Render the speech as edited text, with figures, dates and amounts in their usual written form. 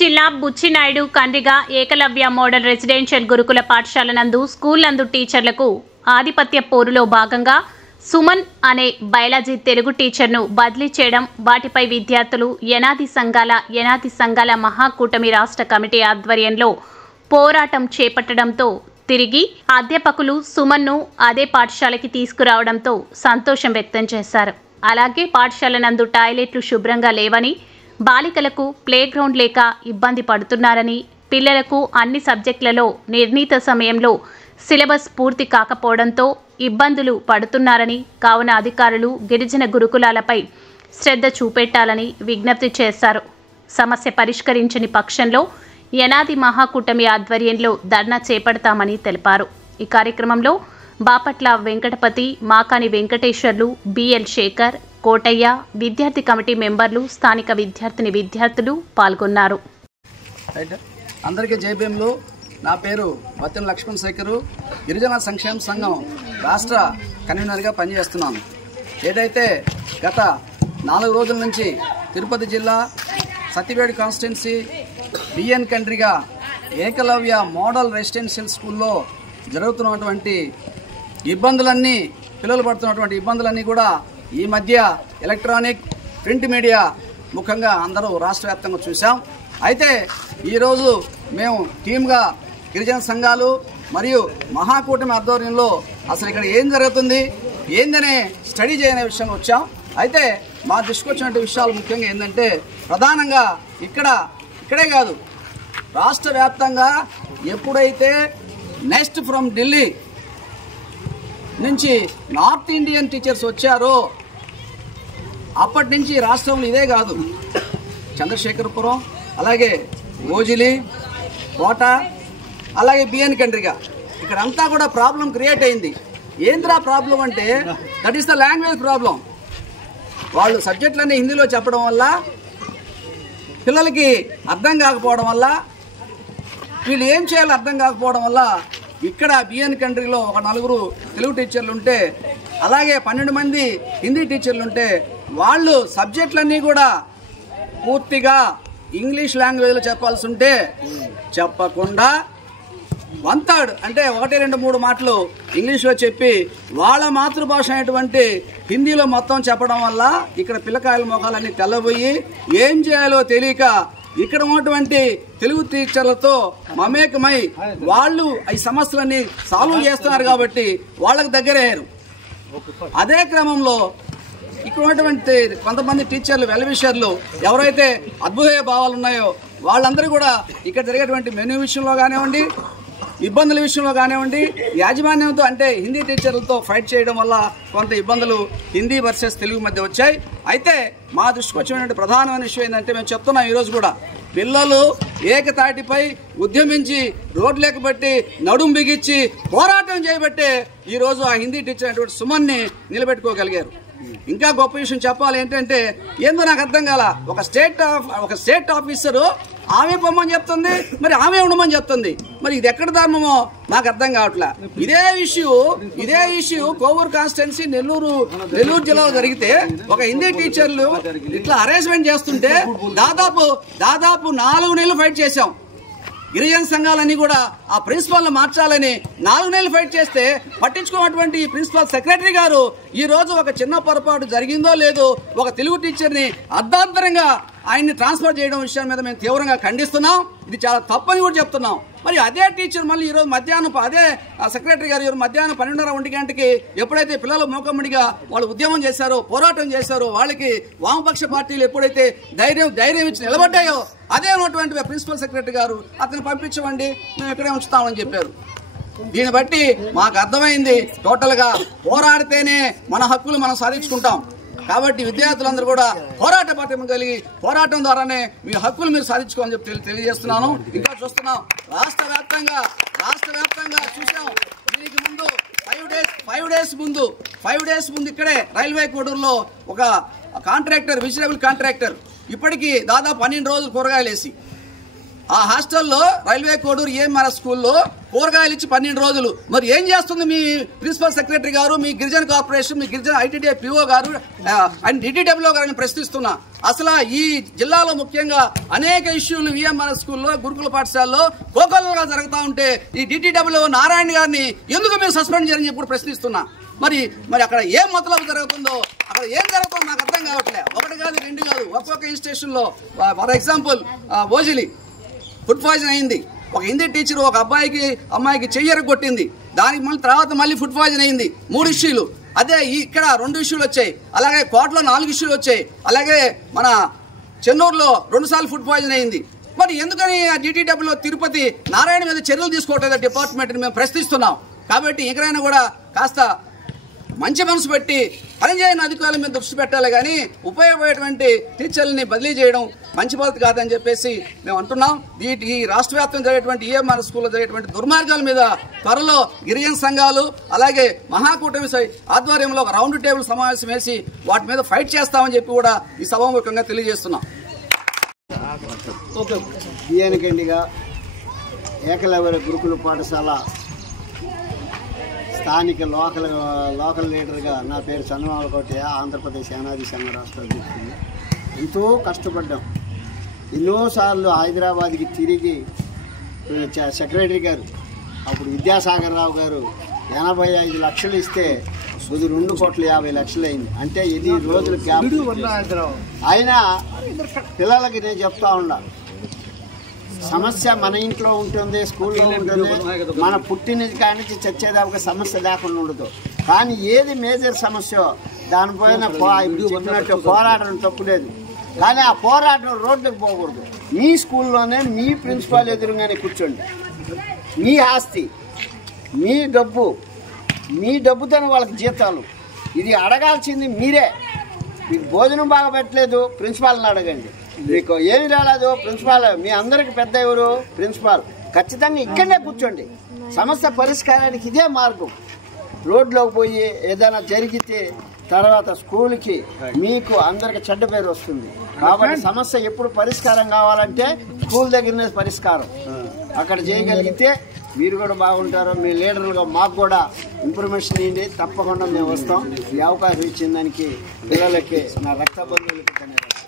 జిల్లా Buchi Naidu Kandriga Ekalavya model residential గురుకుల పాఠశాల నందు స్కూల్ నందు టీచర్లకు ఆధిపత్య పోరులో భాగంగా సుమన్ అనే బయాలజీ తెలుగు టీచర్ను బదిలీ చేయడం, వాటిపై విద్యార్థులు యనాది సంఘాల మహాకూటమి రాష్ట్ర కమిటీ ఆధ్వర్యంలో పోరాటం చేపట్టడంతో తిరిగి అధ్యాపకులు సుమన్ను అదే పాఠశాలకి తీసుకురావడంతో సంతోషం వ్యక్తం చేశారు. అలాగే పాఠశాల నందు టాయిలెట్లు శుభ్రంగా లేవని, బాలికలకు ప్లే గ్రౌండ్ లేక ఇబ్బంది పడుతున్నారని, పిల్లలకు అన్ని సబ్జెక్టులలో నిర్ణీత సమయంలో సిలబస్ పూర్తి కాకపోవడంతో ఇబ్బందులు పడుతున్నారని, కావున అధికారులు గిరిజన గురుకులాలపై శ్రద్ధ చూపెట్టాలని విజ్ఞప్తి చేశారు. సమస్య పరిష్కరించని పక్షంలో యనాది మహాకూటమి ఆధ్వర్యంలో ధర్నా చేపడతామని తెలిపారు. ఈ కార్యక్రమంలో బాపట్ల వెంకటపతి, మాకాని వెంకటేశ్వర్లు, బిఎల్ శేఖర్, కోటయ్య, విద్యార్థి కమిటీ మెంబర్లు, స్థానిక విద్యార్థులు పాల్గొన్నారు. అందరికీ జై భీములు. నా పేరు వత్తిన లక్ష్మణ్ శేఖరు. గిరిజన సంక్షేమ సంఘం రాష్ట్ర కన్వీనర్గా పనిచేస్తున్నాను. ఏదైతే గత 4 రోజుల నుంచి తిరుపతి జిల్లా Satyavedu constituency BN Kandriga Ekalavya model residential స్కూల్లో జరుగుతున్నటువంటి ఇబ్బందులన్నీ, పిల్లలు పడుతున్నటువంటి ఇబ్బందులన్నీ కూడా ఈ మధ్య ఎలక్ట్రానిక్, ప్రింట్ మీడియా ముఖ్యంగా అందరూ రాష్ట్ర వ్యాప్తంగా చూసాం. అయితే ఈరోజు మేము టీమ్గా గిరిజన సంఘాలు మరియు మహాకూటమి ఆధ్వర్యంలో అసలు ఇక్కడ ఏం జరుగుతుంది ఏందనే స్టడీ చేయనే విషయంలో వచ్చాం. అయితే మా దృష్టికి వచ్చినటువంటి విషయాలు ముఖ్యంగా ఏంటంటే, ప్రధానంగా ఇక్కడే కాదు, రాష్ట్ర వ్యాప్తంగా ఎప్పుడైతే నెక్స్ట్ ఫ్రమ్ ఢిల్లీ నుంచి నార్త్ ఇండియన్ టీచర్స్ వచ్చారో అప్పటి నుంచి రాష్ట్రంలో ఇదే కాదు, చంద్రశేఖరపురం, అలాగే ఓజిలి, కోట, అలాగే బిఎన్ కండ్రిగ, ఇక్కడంతా కూడా ప్రాబ్లం క్రియేట్ అయింది. ఏంద్రా ప్రాబ్లం అంటే, that is the language problem. వాళ్ళు సబ్జెక్టులన్నీ హిందీలో చెప్పడం వల్ల, పిల్లలకి అర్థం కాకపోవడం వల్ల, వీళ్ళు ఏం చేయాలో అర్థం కాకపోవడం వల్ల ఇక్కడ బిఎన్ కంట్రీలో ఒక 4 తెలుగు టీచర్లు ఉంటే, అలాగే 12 మంది హిందీ టీచర్లు ఉంటే, వాళ్ళు సబ్జెక్టులన్నీ కూడా పూర్తిగా ఇంగ్లీష్ లాంగ్వేజ్లో చెప్పాల్సి ఉంటే చెప్పకుండా 1/3 అంటే 1, 2, 3 మాటలు ఇంగ్లీష్లో చెప్పి వాళ్ళ మాతృభాష అయినటువంటి హిందీలో మొత్తం చెప్పడం వల్ల ఇక్కడ పిల్లకాయల మొఖాలన్నీ తెల్లబోయి ఏం చేయాలో తెలియక ఇక్కడ ఉన్నటువంటి తెలుగు టీచర్లతో మమేకమై వాళ్ళు ఈ సమస్యలన్నీ సాల్వ్ చేస్తున్నారు కాబట్టి వాళ్ళకి దగ్గరయ్యారు. అదే క్రమంలో ఇక్కడ ఉన్నటువంటి కొంతమంది టీచర్లు, వెల్విషర్లు ఎవరైతే అద్భుత భావాలు ఉన్నాయో వాళ్ళందరూ కూడా ఇక్కడ జరిగేటువంటి మెనూ విషయంలో కానివ్వండి, ఇబ్బందుల విషయంలో కానివ్వండి, యాజమాన్యంతో అంటే హిందీ టీచర్లతో ఫైట్ చేయడం వల్ల కొంత ఇబ్బందులు హిందీ వర్సెస్ తెలుగు మధ్య వచ్చాయి. అయితే మా దృష్టికి వచ్చినటువంటి ప్రధానమైన విషయం ఏంటంటే, మేము చెప్తున్నాం ఈరోజు కూడా, పిల్లలు ఏకతాటిపై ఉద్యమించి రోడ్లు బట్టి నడుం బిగించి పోరాటం చేయబట్టే ఈరోజు ఆ హిందీ టీచర్ అయినటువంటి సుమన్ని నిలబెట్టుకోగలిగారు. ఇంకా గొప్ప విషయం చెప్పాలి ఏంటంటే, ఏందో నాకు అర్థం కాల, ఒక స్టేట్ ఆఫీసరు ఆమె పొమ్మని చెప్తుంది, మరి ఆమె ఉండమని చెప్తుంది. మరి ఇది ఎక్కడ ధర్మమో నాకు అర్థం కావట్లే. ఇదే ఇష్యూ కోవూరు కాన్స్టిట్యున్సీ నెల్లూరు జిల్లాలో జరిగితే ఒక హిందీ టీచర్లు ఇట్లా అరేంజ్మెంట్ చేస్తుంటే దాదాపు 4 నెలలు ఫైట్ చేశాం. గిరిజన సంఘాలన్నీ కూడా ఆ ప్రిన్సిపాల్ని మార్చాలని 4 నెలలు ఫైట్ చేస్తే పట్టించుకున్నటువంటి ఈ ప్రిన్సిపల్ సెక్రటరీ గారు ఈ రోజు ఒక చిన్న పొరపాటు జరిగిందో లేదో ఒక తెలుగు టీచర్ని అర్ధాంతరంగా ఆయన్ని ట్రాన్స్ఫర్ చేయడం విషయం మీద మేము తీవ్రంగా ఖండిస్తున్నాం. ఇది చాలా తప్పని కూడా చెప్తున్నాం. మరి అదే టీచర్ మళ్ళీ ఈరోజు మధ్యాహ్నం, అదే సెక్రటరీ గారు ఈరోజు మధ్యాహ్నం 12:30 గంటకి ఎప్పుడైతే పిల్లలు మూకమ్మడిగా వాళ్ళు ఉద్యమం చేశారో, పోరాటం చేశారో, వాళ్ళకి వామపక్ష పార్టీలు ఎప్పుడైతే ధైర్యం ఇచ్చి నిలబడ్డాయో అదే ఉన్నటువంటి ప్రిన్సిపల్ సెక్రటరీ గారు అతను పంపించమండి, మేము ఇక్కడే ఉంచుతామని చెప్పారు. దీన్ని బట్టి మాకు అర్థమైంది, టోటల్గా పోరాడితేనే మన హక్కులు మనం సాధించుకుంటాం. కాబట్టి విద్యార్థులందరూ కూడా పోరాట పటిమ కలిగి పోరాటం ద్వారానే మీ హక్కులు మీరు సాధించుకోవాలని చెప్పి తెలియజేస్తున్నాను. ఇంకా చూస్తున్నాం, రాష్ట్ర వ్యాప్తంగా చూసాం. దీనికి ముందు 5 డేస్ ముందు ఇక్కడే రైల్వే కోడూరులో ఒక కాంట్రాక్టర్, వెజిటబుల్ కాంట్రాక్టర్ ఇప్పటికీ దాదాపు 12 రోజులు కూరగాయలు వేసి ఆ హాస్టల్లో రైల్వే కోడూరు ఏఎంఆర్ఎస్ స్కూల్లో కూరగాయలు ఇచ్చి 12 రోజులు. మరి ఏం చేస్తుంది మీ ప్రిన్సిపల్ సెక్రటరీ గారు, మీ గిరిజన కార్పొరేషన్, మీ గిరిజన ఐటీడీఏ పిఓ గారు అండ్ డిటిడబ్ల్యూ గారిని ప్రశ్నిస్తున్నా. అసలు ఈ జిల్లాలో ముఖ్యంగా అనేక ఇష్యూలు విఎంఆర్ఎస్ స్కూల్లో గురుకుల పాఠశాలలో కోకొల్లగా జరుగుతూ ఉంటే ఈ డిటిడబ్ల్యూ నారాయణ గారిని ఎందుకు మీరు సస్పెండ్ చేయాలని చెప్పి ప్రశ్నిస్తున్నా. మరి అక్కడ ఏం మొదలవు జరుగుతుందో, అక్కడ ఏం జరుగుతుందో నాకు అర్థం కావట్లే. 1 కాదు 2 కాదు, ఒక్కొక్క ఇన్స్టిట్యూషన్లో for example Ojili food poison అయింది. ఒక హిందీ టీచర్ ఒక అమ్మాయికి చెయ్యరు కొట్టింది. దానికి మళ్ళీ ఫుడ్ పాయిజన్ అయింది. 3 ఇష్యూలు. అదే ఇక్కడ 2 ఇష్యూలు వచ్చాయి. అలాగే కోటలో 4 ఇష్యూలు వచ్చాయి. అలాగే మన చెన్నూరులో 2 సార్లు ఫుడ్ పాయిజన్ అయింది. మరి ఎందుకని డిటిడబ్ల్యూలో తిరుపతి నారాయణ మీద చర్యలు తీసుకోవట్లేదు డిపార్ట్మెంట్ని మేము ప్రశ్నిస్తున్నాం. కాబట్టి ఎక్కడైనా కూడా కాస్త మంచి మనసు పెట్టి పనిచేయని అధికారుల మీద దృష్టి పెట్టాలి, కానీ ఉపయోగపడేటువంటి టీచర్లని బదిలీ చేయడం మంచి పద్ధతి కాదని చెప్పేసి మేము అంటున్నాం. ఈ రాష్ట్ర వ్యాప్తంగా జరిగేటువంటి ఈఎంఆర్ స్కూల్లో జరిగేటువంటి దుర్మార్గాల మీద త్వరలో గిరిజన సంఘాలు అలాగే మహాకూటమి ఆధ్వర్యంలో ఒక రౌండ్ టేబుల్ సమావేశం వేసి వాటి మీద ఫైట్ చేస్తామని చెప్పి కూడా ఈ సభాముఖంగా తెలియజేస్తున్నాం. బిఎన్కండిగా ఏకలవ్య గురుకుల పాఠశాల స్థానిక లోకల్ లీడర్గా నా పేరు చంద్రబాబు కోటయ్య, ఆంధ్రప్రదేశ్ యానాది సంఘ రాష్ట్ర అధ్యక్షుడు. ఎంతో కష్టపడ్డాం. ఎన్నోసార్లు హైదరాబాద్కి తిరిగి సెక్రటరీ గారు అప్పుడు విద్యాసాగర్ రావు గారు 85 లక్షలు ఇస్తే ఇది 2,50,00,000 అయింది. అంటే 8 రోజులు గ్యాప్. అయినా పిల్లలకి నేను చెప్తా ఉన్నా, సమస్య మన ఇంట్లో ఉంటుంది, స్కూల్లో ఉంటుంది, మన పుట్టినది కాడి నుంచి చచ్చేదాకా సమస్య లేకుండా ఉండదు. కానీ ఏది మేజర్ సమస్య దానిపైన చెప్పినట్టు పోరాటం తప్పులేదు. కానీ ఆ పోరాటం రోడ్లకు పోకూడదు. మీ స్కూల్లోనే మీ ప్రిన్సిపాల్ ఎదురుగానే కూర్చోండి. మీ ఆస్తి, మీ డబ్బుతోనే వాళ్ళకి జీతాలు. ఇది అడగాల్సింది మీరే. మీకు భోజనం బాగా పెట్టలేదు, ప్రిన్సిపాల్ని అడగండి. మీకు ఏమి రాలేదు, ప్రిన్సిపాల్. మీ అందరికి పెద్ద ఎవరు? ప్రిన్సిపాల్. ఖచ్చితంగా ఇక్కడనే కూర్చోండి. సమస్య పరిష్కారానికి ఇదే మార్గం. రోడ్లోకి పోయి ఏదైనా జరిగితే తర్వాత స్కూల్కి మీకు అందరికి చెడ్డ పేరు వస్తుంది. కాబట్టి సమస్య ఎప్పుడు పరిష్కారం కావాలంటే స్కూల్ దగ్గరనే పరిష్కారం. అక్కడ చేయగలిగితే మీరు కూడా బాగుంటారు. మీ లీడర్లుగా మాకు కూడా ఇన్ఫర్మేషన్ ఇవ్వండి, తప్పకుండా మేము వస్తాం. ఈ అవకాశం ఇచ్చిన దానికి పిల్లలకి, నా రక్త బంధువులకి ధన్యవాదాలు.